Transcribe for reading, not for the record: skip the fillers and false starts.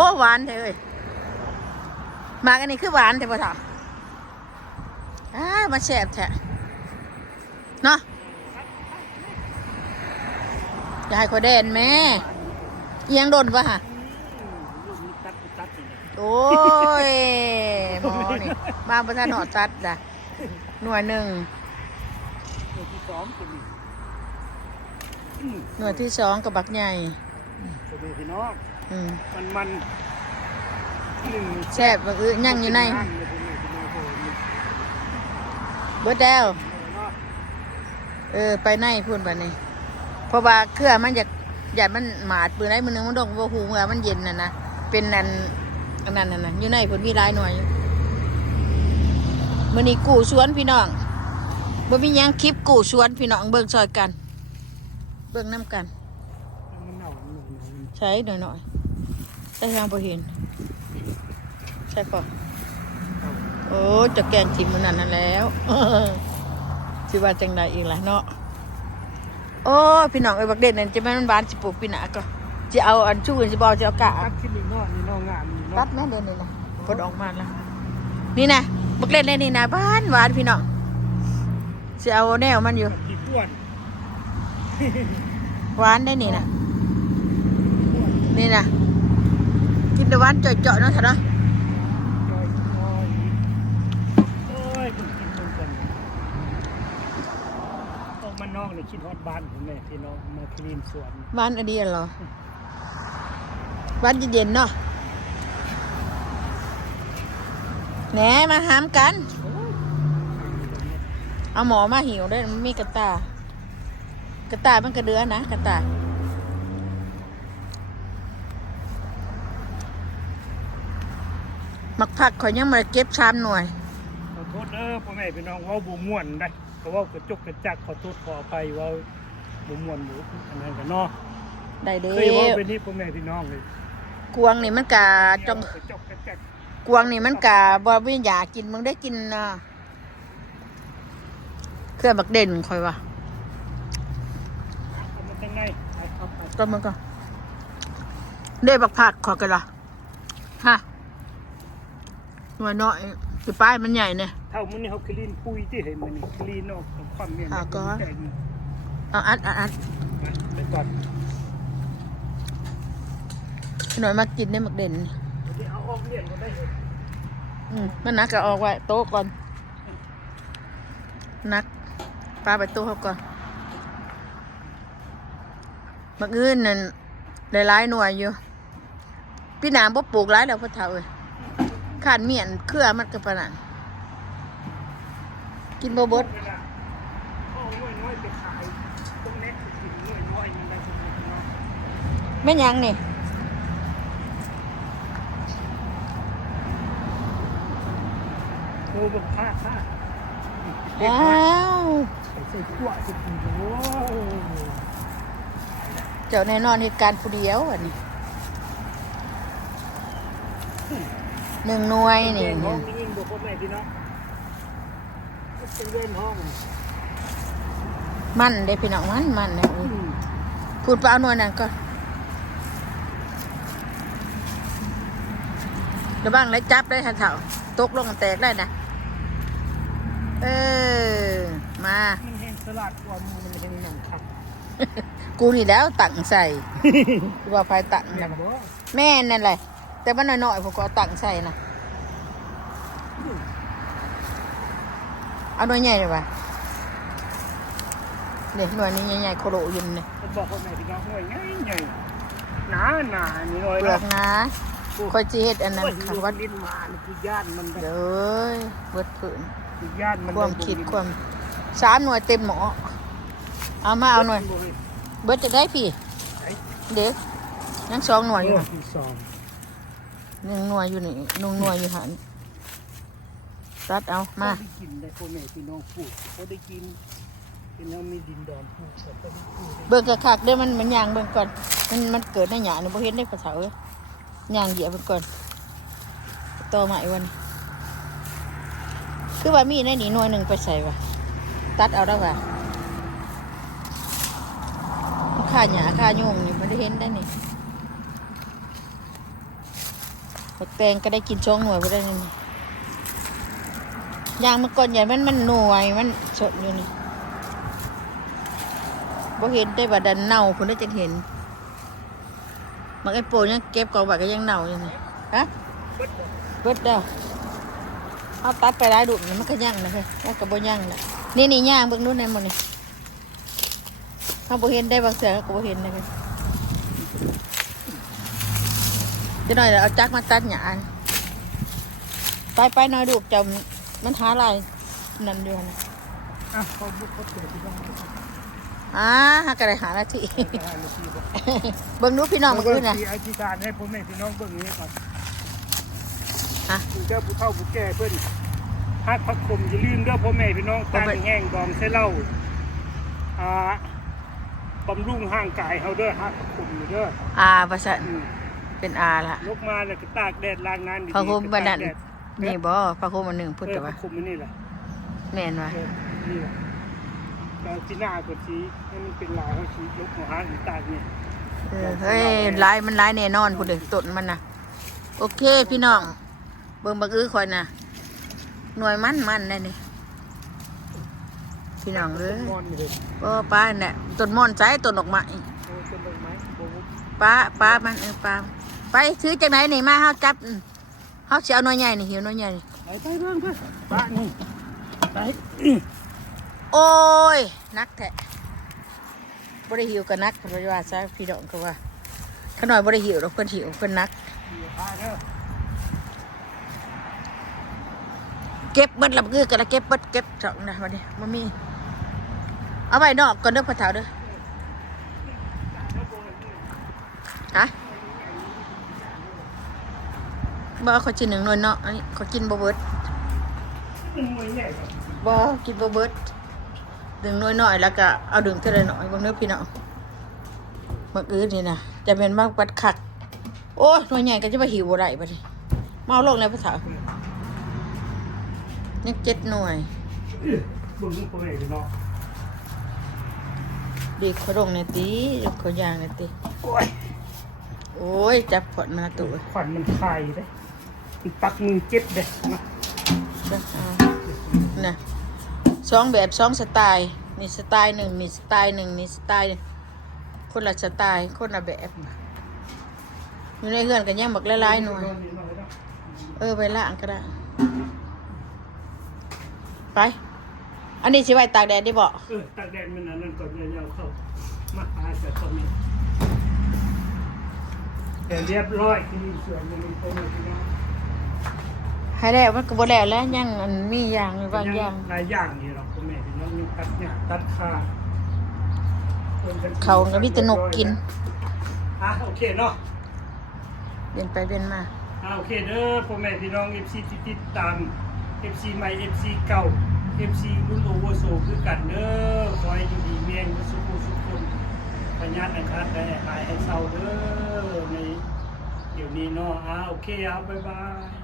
อ้หวานเถอะหมากอันนี้คือหวานเถอะพ่อถามมาแซ่บแท้เนาะยายขอแดนแม่ยังโดนปะฮะโอ้ยหมอนี่มาประทานหอตัดจ้ะหน่วยหนึ่งหน่วยที่สองกับบักใหญ่มันแซ่บบักยั่งอยู่ในเบิดแล้วไปในพูดแบบนี้เพราะว่าเครือมันอยากมันหมาดปืนไรมันนึงมันดงว่าหูเมื่อมันเย็นนะเป็นอันนั้นน่ะอยู่ในผลมีลายหน่อยมื้อนี้กู่สวนพี่น้องบ่มีหยังคลิปกู่สวนพี่น้องเบิ่งซอยกันเบิ่งน้ำกันใช้หน่อยแต่ยังบ่เห็นใช่ป่ะโอ้จะแกงจิ้มมันนั่นแล้วสิว่าจังใดอีกล่ะเนาะโอ้พี่น้องบักเด่นนั่นจะแม่นบ้านสิปลูกปีหน้าก็จะเอาอันชูอื่นสิบ่จะเอากะตัดแม่เด่นนี่นะพดออกมาแล้วนี่นะบักเด่นเลยนี่นะบ้านหวานพี่น้องจะเอาแนวมันอยู่หวานได้นี่นะนี่นะกินแต่หวานจ่อยๆเนาะค่ะเนาะมันนอกเลยคิดฮอดบ้านผมเลยที่น้องมาคลีนสวนบ้านอดีตเหรอบ้านเย็นๆเนาะแหนมาหามกันเอาหมอมาหิวได้มันมีกระตมันกระเดือนะกระตามักผักข่อยยังมาเก็บ3 หน่วยขอโทษพ่อแม่พี่น้องว่าบุม่วนได้เพราะว่ากระจกกระจักขอโทษขอไปว่าบุม่วนหมูอันนั้นกันเนาะได้เด้อเคยว่าเป็นนี่พ่อแม่พี่น้องเลยกวงนี่มันกะจังกวงนี่มันกะบ่มีอยากกินมึงได้กินเครื่องบักเด่นข่อยว่าต้นมันก็เด้บักผักขอกันละฮะหน่วยน้อยคือป้ายมันใหญ่เนี่ยเท่ามันนี่เขาคลีนปุยที่เห็นมันนี่คลีนออกความเมียนก็เอาอัดไปก่อนหน่อยมากินได้บักเด่นเอาออกเมียนก็ได้มันนักก็ออกไว้โต๊ะก่อนนักปลาไปโต๊ะเขาก่อนบักอื่นนั่นหลายๆหน่วยอยู่พี่น้ำบ่ปลูกหลายแล้วพ่อเฒ่าเอ้ยขาดเมียนเครือมันก็ปานนั้นกินบ่เบิดแม่ยังนี่โอ้แบบผ้าอ้าวใส่ตัวสุดโอ้เจ้าแน่นอนเหตุการณ์ผู้เดียวอันนี้1 หน่วยนี่ห้องนี่ยิ่งดูพ่อแม่พี่น้องเป็นเว้นห้องมันได้พี่น้องมันนะพูดไปเอาหน่วยนั่นก่อนระวังแล้วจับได้ทันเถ่าตกลงแตกได้นะมามันเห็นสลัดกว่ามือมันเห็นหนังค่ะกูนี่แล้วตังใส่ว่าไฟตังนะแม่นั่นแหละแต่ว่าน้อยๆผมก็ตังใส่นะเอาหน่วยใหญ่เลยป่ะเนี่ยหน่วยนี้ใหญ่ๆโคโรยุนเนี่ยบอกว่าไหนที่น้องหน่วยใหญ่หนานี่หน่อยเปลือกนะคอยจีเฮ็ดอันนั้นค่ะวัดลิ้นมาคือย่านมันเด้อเบิดผืนย่านมันความคิดความ3 หน่วยเต็มหมอเอามาเอาหน่วยเบิดจะได้พี่เด็กยัง2 หน่วยอยู่1 หน่วยอยู่นี่1 หน่วยอยู่หันตัดเอามาได้กินได้พ่อแม่พี่น้องปลูกเขาได้กินเป็นเรามีดินดอนปลูกก็ได้ปลูกเบิ่งกระคักเด้อมันยางเบิ่งก่อนมันเกิดในหญ้านี่บ่เห็นได้ภาษาเอ้ยยางเหยียบเบิ่งก่อนต่อใหม่วันคือว่ามีในนี่หน่วยหนึ่งไปใส่ว่ะตัดเอาได้ว่ะค่าหญ้าค่าโยงนี่ไม่ได้เห็นได้นี่ บักแตงก็ได้กินช่องหน่วยไปได้นี่ยางมันก่อนใหญ่มันหน่วยมันสดอยู่นี่บ่เห็นได้บัดดันเน่าคุณได้จะเห็นมันไอ้โปยังเก็บกองบัดก็ยังเน่าอยู่นี่ฮะเบิดเด้อเอาตัดไปหลายดุมันก็ยั่งนะเฮ้ยแล้วก็บ่ยั่งนะนี่ย่างเบิ่งนู่นในหมดนี่เขาบ่เห็นได้บางเสือเขาก็บ่เห็นนะเฮ้ยจะหน่อยเอาจักมาตัดหญ้าไปหน่อยดูกจะมันหาอะไรนั่นอยู่นะ เขาบุกเขาเกิดที่บ้าน หากระไรหาละที 5 นาทีบ่ เบิ่งดูพี่น้องเบิ่งดูนะ อธิษฐานให้พ่อแม่พี่น้องเบิ่งนี้ก่อน ฮะ เจ้าผู้เฒ่าผู้แก่เพิ่นฮักพักคมอย่าลืมเด้อพ่อแม่พี่น้องตาแห้งดองใส่เหล้าบำรุงร่างกายเฮาเด้อฮักพักคมอยู่เด้อ ภาษาเป็นอาละ ลกมาแล้วก็ตากแดดล้างน้ำดีๆ พระคมบันนั้น ตากแดด นี่บ่พระคมอันหนึ่งพูดแต่ว่า พักคมอันนี่แหละ แม่นว่า นี่แหละแต่ที่หน้ากดสีให้มันเป็นลายเขาสีลกหัวหางตากเนี่ย เฮ้ยลายมันลายแน่นอนพูดเด็กต้นมันนะโอเคพี่น้องเบิ่งบักอื้อคอยนะหน่วยมันได้นี่พี่น้องเอ้ย มอนเลย ป้าเนี่ยต้นม่อนใจต้นดอกไม้ โอ้เป็นใบไม้โอ้ ป้ามันป้าไปซื้อจากไหนนี่มาเฮาจับเฮาสิเอาหน่วยใหญ่นี่หิวหน่วยใหญ่นี่ ไปเรื่องเพื่อนบ้านนี่ไป โอ้ยนักแท้บ่ได้หิวก็นักเพราะว่าซะพี่น้องก็ว่าขน่อยบ่ได้หิวดอกเพิ่นหิวเพิ่นนักเก็บเบิดละคือก็เก็บเบิดเก็บสองนะบัดนี้บ่มีเอาไว้นอกก่อนเด้อพ่อเฒ่าเด้อฮะบ่เขากินหนึ่งหน่วยเนาะอันนี้เขากินบ่เบิดบ่กินบ่เบิดดึงหน่วยน้อยแล้วก็เอาดึงเท่าไรหน่อยเบิ่งเด้อพี่น้องบักอื้อนี่นะจะเป็นมากปัดขัดโอ้ยหน่วยใหญ่ก็จะมาหิวบ่ได้บัดนี้มาเอาลงในภาษายัง7 หน่วย บึงพ่อแม่พี่น้อง ดีเขาลงในตีเขาย่างในตี โอ้ย โอ้ยจับผลมาตัว ขวัญมันคายเลยมันปักมือเจ็บเด็ดนะ นะ2 แบบ2 สไตล์นี่สไตล์หนึ่งนี่สไตล์หนึ่งนี่สไตล์คนละสไตล์คนละแบบอยู่ในเฮือนกันยังบักหลายๆหน่วยไปล่างก็ได้ไปอันนี้สิไว้ตากแดดได้บ่ ตากแดดมันนั่นก่อนยาวๆเข้ามาหาจากตรงนี้แต่เรียบร้อยที่ส่วนมันพ่อแม่พี่น้อง ให้แล้วมันก็บ่แล้วแล้วยังอันมีอย่างบางอย่าง หลายอย่างนี่หรอกพ่อแม่พี่น้องมีตัดหญ้าตัดคา เขาก็มีแต่นกกิน โอเคเนาะ เดินไปเดินมา โอเคเด้อพ่อแม่พี่น้อง FC ที่ติดตาม FC ใหม่ FC เก่า FC รุ่นโอเวอร์โซคือกันเด้อขอให้อยู่ดีเมียงสุขสุขคนปัญญาในคัดได้หายให้เศร้าเด้อในเดี๋ยวนี้เนาะโอเคบ๊ายบาย